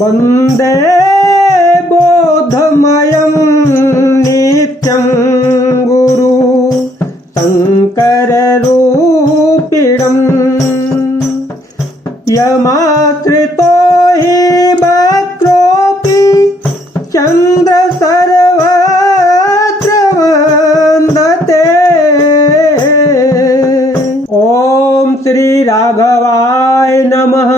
वन्दे बोधमयं नित्यं गुरु शङ्कररूपिणम् यमाश्रितो हि वक्रोऽपि चन्द्र सर्वत्र वन्दते। ॐ श्री राघवाय नमः।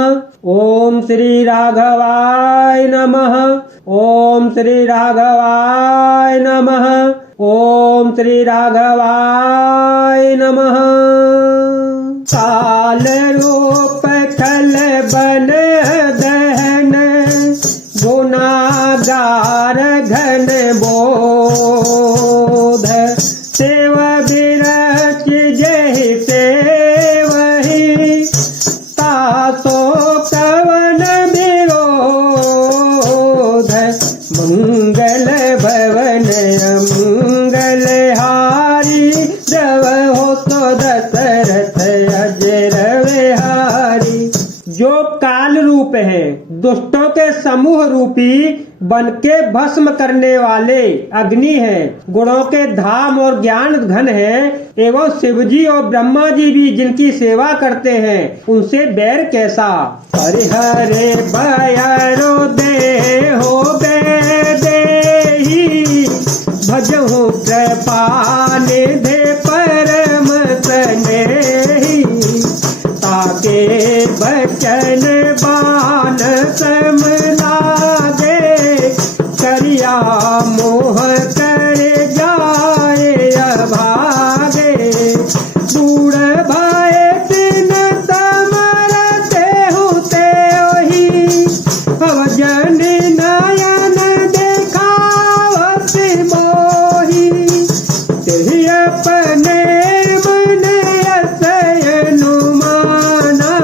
ॐ श्री राघवाय नमः। ॐ श्री राघवाय नमः। ॐ श्री राघवाय नमः। काल रूप खल बन दहन गुनागार घन बोध सेव बिरच जहि से वही तासो कवन विरोध मंगल भवन मंगल हारी जब हो तो दशरथ अजर विहारी। जो काल रूप है, दुष्टों के समूह रूपी बन के भस्म करने वाले अग्नि है, गुणों के धाम और ज्ञान घन है, एवं शिवजी और ब्रह्मा जी भी जिनकी सेवा करते हैं, उनसे बैर कैसा। हरे हरे बयरो दे हो देही भजहु कृपा निधे परम स्नेही ताके बचन बान सम लागे करिया मोह कर जाए अभागे बूढ़ भाई तीन समरते होते ही भजन नयन देखावत मोही तेहि अपने मन असयनुमाना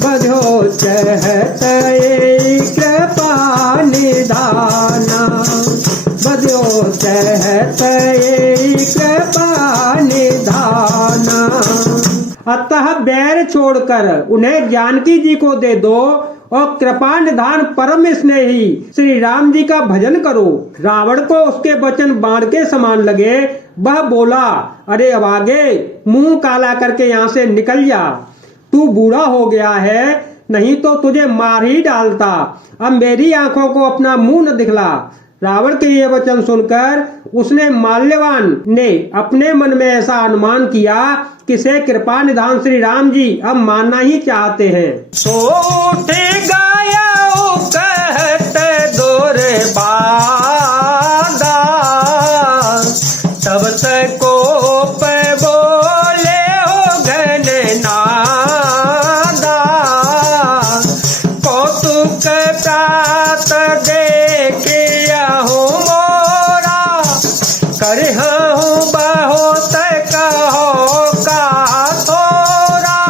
बधो चहत कृपा निधाना बधो चहत कृपा निधाना। अतः बैर छोड़कर उन्हें जानकी जी को दे दो और कृपा निधान परम स्नेही श्री राम जी का भजन करो। रावण को उसके वचन बाण के समान लगे। वह बोला, अरे अभागे, मुंह काला करके यहाँ से निकल जा। तू बूढ़ा हो गया है, नहीं तो तुझे मार ही डालता। अब मेरी आंखों को अपना मुंह न दिखला। रावण के ये वचन सुनकर उसने माल्यवान ने अपने मन में ऐसा अनुमान किया कि से कृपा निधान श्री राम जी अब मानना ही चाहते हैं। सोठ गाया कहत दोर बादा तब तक को बोले हो घन नादा कौतुक प्रात देखिया हो मोरा कर बहुत कहो का थोड़ा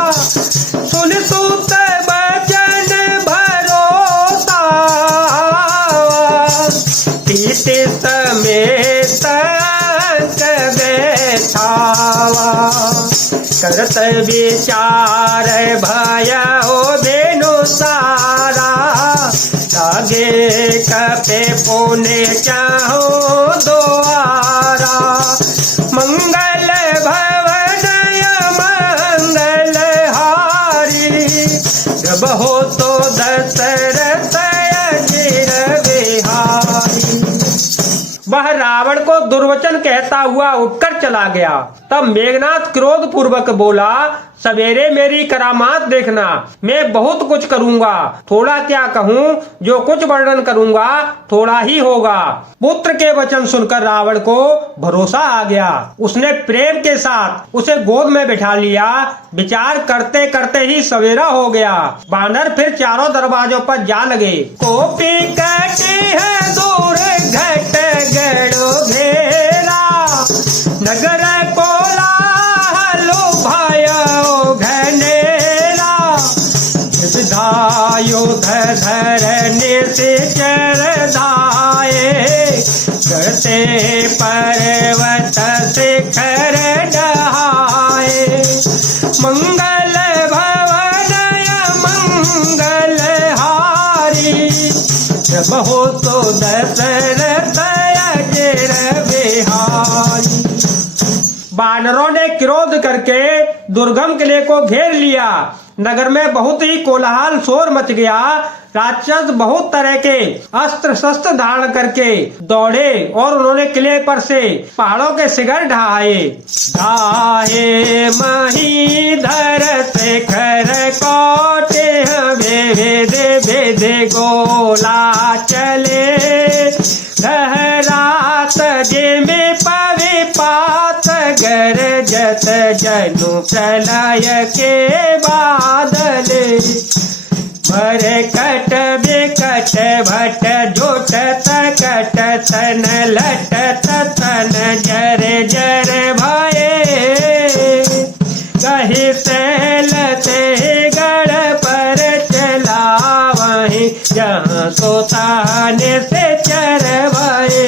सुन सुत बचन भरोसा पीते समेत बैठावा करत विचार भय हो बेनु सारा लागे कपे पुण्य चाहो द्वारा मंगल भवन मंगल हारी जब हो तो दशरथ अजिर विहारी। वह रावण को दुर्वचन कहता हुआ उठकर चला गया। तब मेघनाथ क्रोध पूर्वक बोला, सवेरे मेरी करामात देखना, मैं बहुत कुछ करूंगा। थोड़ा क्या कहूँ, जो कुछ वर्णन करूंगा थोड़ा ही होगा। पुत्र के वचन सुनकर रावण को भरोसा आ गया। उसने प्रेम के साथ उसे गोद में बिठा लिया। विचार करते करते ही सवेरा हो गया। बानर फिर चारों दरवाजों पर जा लगे। कोपी कटी है दूर घट गड़ो घेरा नगर कोलाहलो भयो घनेरा धायुध धरने से चर धाये करते पर्वत शिखर डहाए मंगल भवन मंगल हारी जब हो तो दशरथ अजर बिहारी। वानरों ने क्रोध करके दुर्गम किले को घेर लिया। नगर में बहुत ही कोलाहल शोर मच गया। राक्षस बहुत तरह के अस्त्र शस्त्र धारण करके दौड़े और उन्होंने किले पर से पहाड़ों के शिखर ढाए। ढाए महीधर से खर कोटे भेदे भेदे गोला चले। लहरात जे में पवे पात गरजत जनु प्रलय के बादले। भरे कट बेकट भट जोटत कट तन लटत तन जर जर भये। कही सैलते गढ़ पर चला वहीं जहाँ सोताने से चरवाए।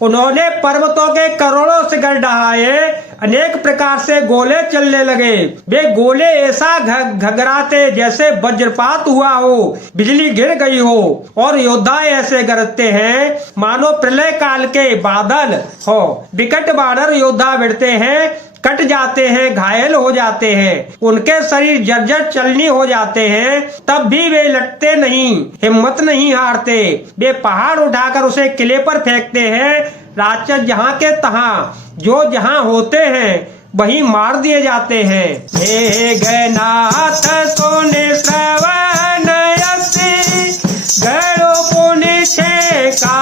उन्होंने पर्वतों के करोड़ों शिखर ढहाए। अनेक प्रकार से गोले चलने लगे। वे गोले ऐसा घगराते जैसे वज्रपात हुआ हो, बिजली गिर गई हो, और योद्धा ऐसे गरजते हैं मानो प्रलय काल के बादल हो। विकट वानर योद्धा भिड़ते हैं, कट जाते हैं, घायल हो जाते हैं, उनके शरीर जर्जर चलनी हो जाते हैं, तब भी वे लटते नहीं, हिम्मत नहीं हारते। वे पहाड़ उठाकर उसे किले पर फेंकते हैं। राक्षस जहाँ के तहाँ जो जहाँ होते हैं वहीं मार दिए जाते हैं। मेघनाथ सोने श्रवण यसी गणो पुनि छेकाय।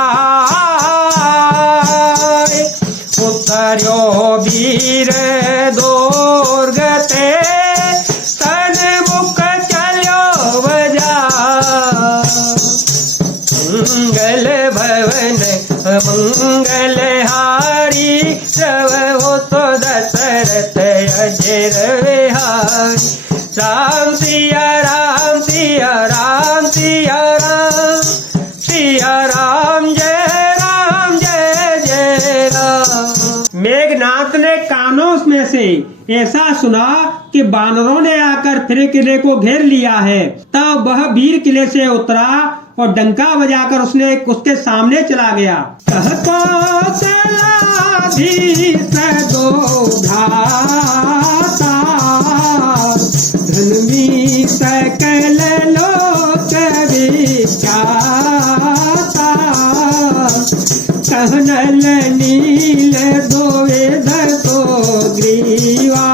उतर्यो वीर दुर्गते सन्मुख चलो बजा। मंगल भवन मंगल हारी श्रव हो तो दशरथ अजर बिहारी। राम सिया राम सिया राम सिया राम सिया राम जय जय राम। मेघनाथ ने कानों में से ऐसा सुना कि वानरों ने आकर फिर किले को घेर लिया है। तब वह वीर किले से उतरा और डंका बजाकर उसके सामने चला गया। धनवी सकल लोक विख्याता। कहनल नील दोवेद तो ग्रीवा।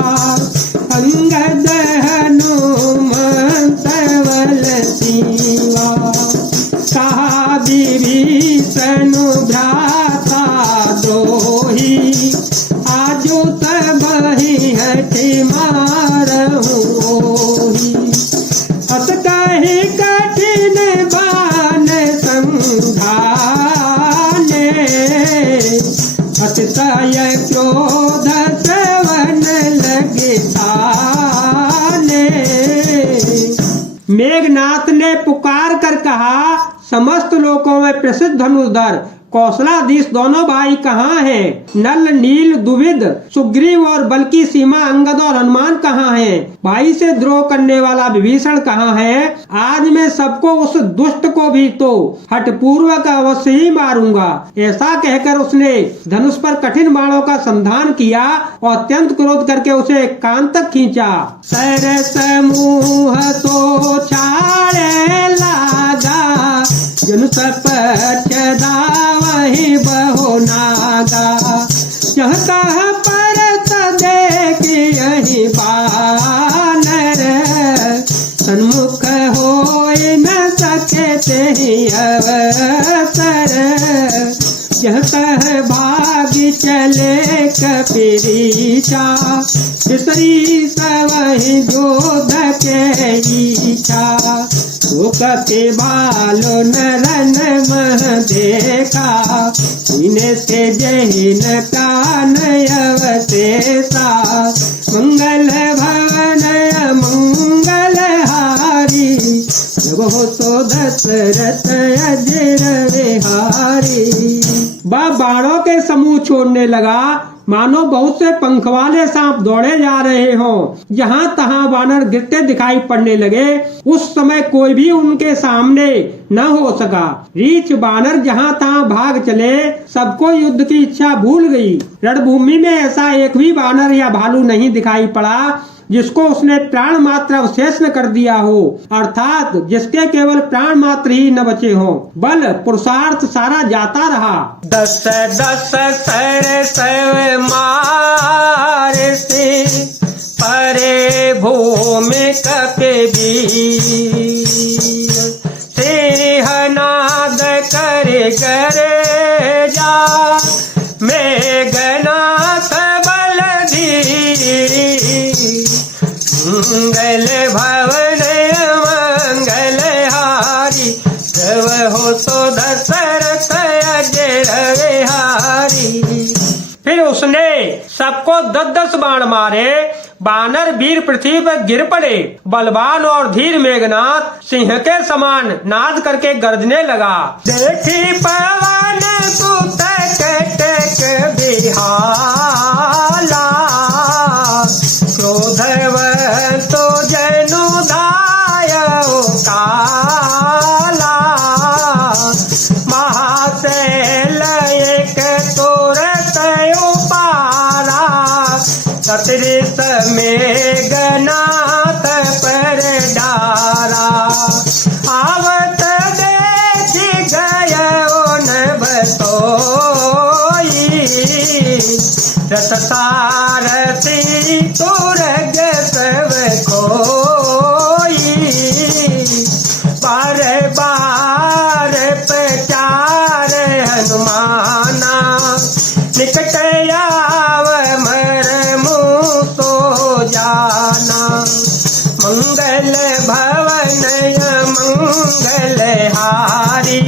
अंगद हनुमंत वल सीवा। कहा विभीषण भ्राता द्रोही। आजो तबहि हठि मारहु ओहि। अस कहि कठिन बान संधाने। अतिशय क्रोध श्रवण लगे आने। मेघनाथ ने पुकार कर कहा, समस्त लोकों में प्रसिद्ध धनुर्धर कौशलाधीश दोनों भाई कहाँ हैं? नल नील दुविध सुग्रीव और बल की सीमा अंगद और हनुमान कहाँ हैं? भाई से द्रोह करने वाला विभीषण कहाँ है? आज मैं सबको उस दुष्ट को भी तो हठपूर्वक अवश्य ही मारूंगा। ऐसा कहकर उसने धनुष पर कठिन बाणों का संधान किया और अत्यंत क्रोध करके उसे कान तक खींचा। सरस मुँह तो छाड़े लागा। जन सपच दावहि बहु नागा। यह कह परत देख यही बानर। सन्मुख होय न सके तेहि अवसर। यह कह भाग चले कपिरीचा। विसरी सवहि जोध के इच्छा। शोक के बालो नरन मह देखा। इन्हें से जहिन कान अवशेषा। मंगल भवन मंगल हारी। जब हो तो दशरथ अजर विहारी। वह बाणों के समूह छोड़ने लगा, मानो बहुत से पंख वाले सांप दौड़े जा रहे हों। जहाँ तहाँ वानर गिरते दिखाई पड़ने लगे। उस समय कोई भी उनके सामने न हो सका। रीछ वानर जहाँ तहाँ भाग चले, सबको युद्ध की इच्छा भूल गई। रणभूमि में ऐसा एक भी वानर या भालू नहीं दिखाई पड़ा जिसको उसने प्राण मात्र अवशेष न कर दिया हो, अर्थात जिसके केवल प्राण मात्र ही न बचे हो। बल पुरुषार्थ सारा जाता रहा। 10 सर मार से परे भूमि कपे वीर। सिंहनाद करे गरे जा मेघनाथ बलधीर। मंगल भवन मंगल हारी, जब हो तो दशरथ अजर विहारी। फिर उसने सबको 10-10 बाण मारे। बानर वीर पृथ्वी पर गिर पड़े। बलवान और धीर मेघनाथ सिंह के समान नाद करके गरजने लगा। देखी पवन सुत कटक बिहाला, क्रोधवंतो जनु धायो काला। महाशैल एक तोरत उपारा, सतृष मेघनाथ पर डारा। आवत देखी गयो न बतोई, रथ सारथी तुरग सब कोई। बार बार प्रचार हनुमाना, निकट आव मर मुँह तो जाना। मंगल भवन मंगल हारी,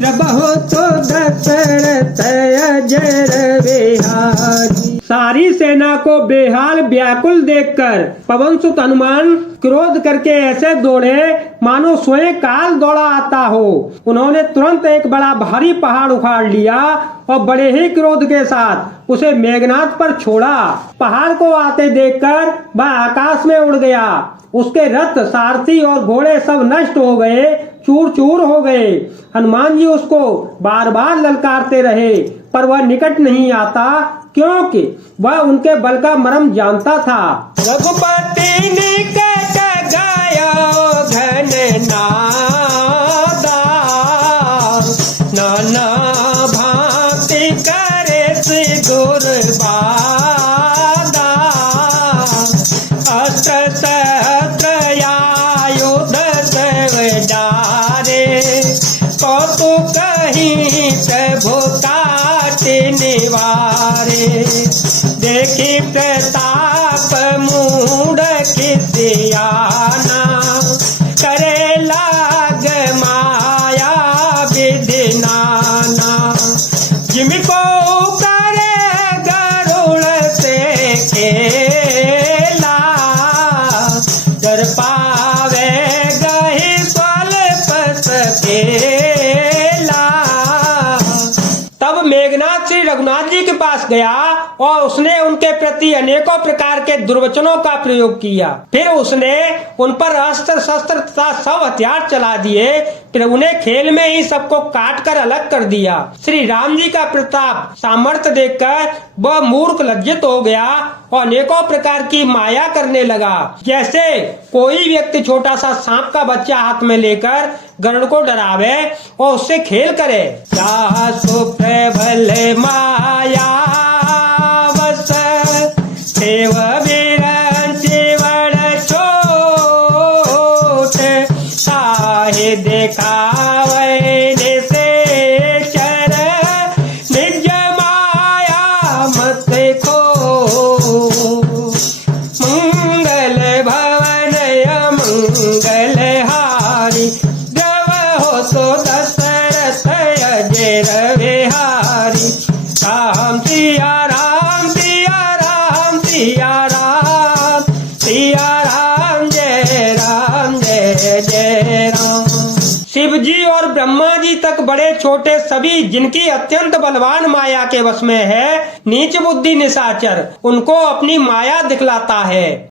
जब हो तो दशरथ अजर विहारी। सारी सेना को बेहाल व्याकुल देखकर पवन सुत हनुमान क्रोध करके ऐसे दौड़े मानो स्वयं काल दौड़ा आता हो। उन्होंने तुरंत एक बड़ा भारी पहाड़ उखाड़ लिया और बड़े ही क्रोध के साथ उसे मेघनाथ पर छोड़ा। पहाड़ को आते देखकर वह आकाश में उड़ गया। उसके रथ, सारथी और घोड़े सब नष्ट हो गए, चूर चूर हो गए। हनुमान जी उसको बार बार ललकारते रहे, पर वह निकट नहीं आता, क्योंकि वह उनके बल का मर्म जानता था। रघुपति निकट गयो घन नादा, नाना भांति करे दुर्बादा। अस्त्र शस्त्र आयुध सब डारे, कौतुक कहीं प्रभु काट निवारे। देखी प्रताप मूड खिसियाना, करे लाग माया विधि नाना। जिनको करे गरुड़ से खेला, कर पावे गही स्वल्प सकेला। तब मेघनाथ श्री रघुनाथ जी के पास गया और उसने उनके प्रति अनेकों प्रकार के दुर्वचनों का प्रयोग किया। फिर उसने उन पर अस्त्र शस्त्र तथा सब हथियार चला दिए। फिर उन्हें खेल में ही सबको काट कर अलग कर दिया। श्री राम जी का प्रताप सामर्थ्य देखकर वह मूर्ख लज्जित हो गया और अनेकों प्रकार की माया करने लगा। जैसे कोई व्यक्ति छोटा सा सांप का बच्चा हाथ में लेकर गरुड़ को डरावे और उससे खेल करे। प्रबल माया वस देव विरंची बड़ छोट, साहे देखावे से चर निज माया मत खो। मंगल भवन मंगल हारी, जब हो तो दशरथ अजर विहारी। राम सिया राम सिया राम सिया राम, सिया राम जय जय राम। जी तक बड़े छोटे सभी जिनकी अत्यंत बलवान माया के वश में है, नीच बुद्धि निशाचर उनको अपनी माया दिखलाता है।